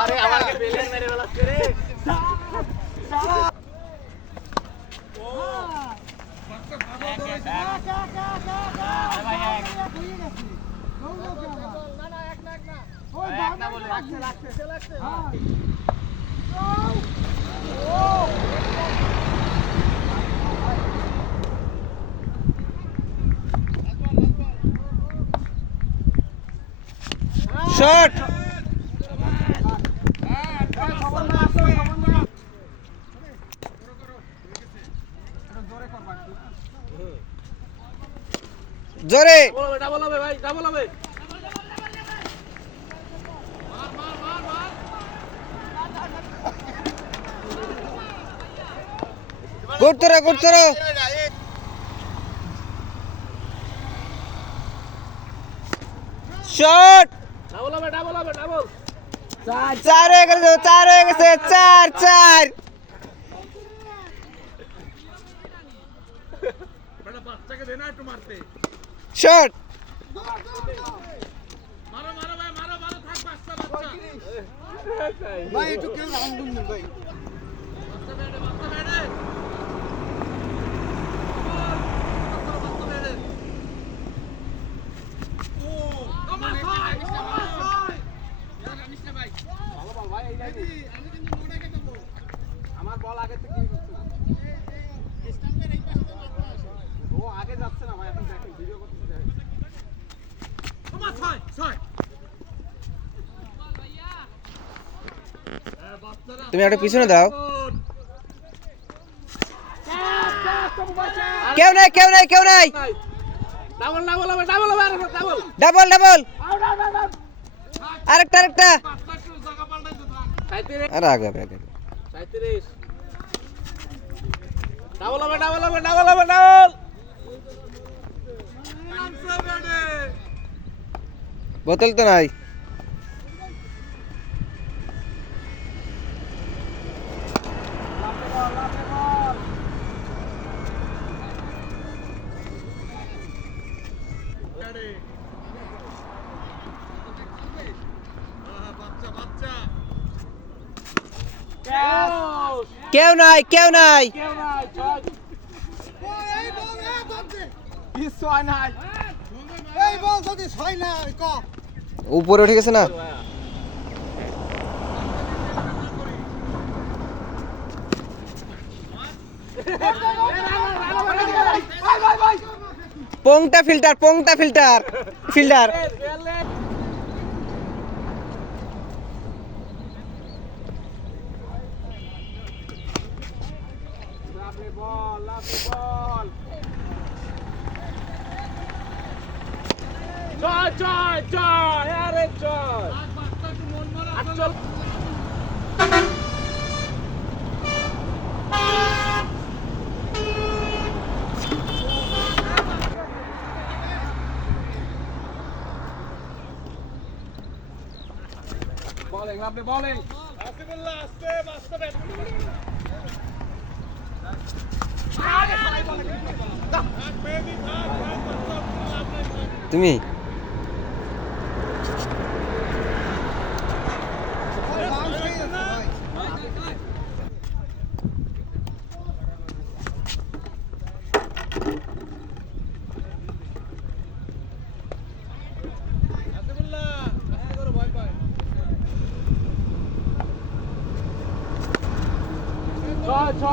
আরে আমাকে বেলেন মেরে বলাচ্ছে রে শট জোরে ডাবল হবে ভাই ডাবল হবে করতে শট ডাবল হবে ডাবল হবে ডাবল চার হয়ে গেছে চার বেটা বাচ্চাকে দে না একটু মারতে শট মারো মারো ভাই মারো মারো থাক বাচ্চা বাচ্চা ভাই একটু কেউ রাউন্ড দিন ভাই বাচ্চা বেড়ে বাচ্চা বেড়ে ও আমার ভাই জানিস না ভাই ভালো বল ভাই এই লাইনে আমি কিন্তু মোড়াকে দেব আমার বল আগে থেকে হচ্ছে না স্ট্যাম্পের এই পাশে তো মারতে আসে ও আগে যাচ্ছে না ভাই এখন দেখেন ভিডিও করতেছে দেখেন আমার ছয় ছয় বাচ্চারা তুমি একটা পিছনে দাও কেউ নাই ডাবল ডাবল হবে ডাবল হবে আর ডাবল ডাবল আরেকটা বাচ্চা একটু জায়গা পাল্টাইতে থাক আরে আগে 37 ডাবল হবে ডাবল হবে ডাবল হবে ডাবল বাচ্চা বেড়ে বোতল তো নাই বেড়ে বাচ্চা বাচ্চা কেউ নাই কেউ নাই ছয় কিছু হয় নাই এই বল যদি ছয় না ক উপরে উঠে গেছে না পোংটা ফিল্টার লাভলি বল জয় আরে জয় বাচ্চা একটু মন মারা আটচল bowling lovely bowling আসিফুল্লাহ আসছে বাচ্চা বেড়ে তুমি ছয়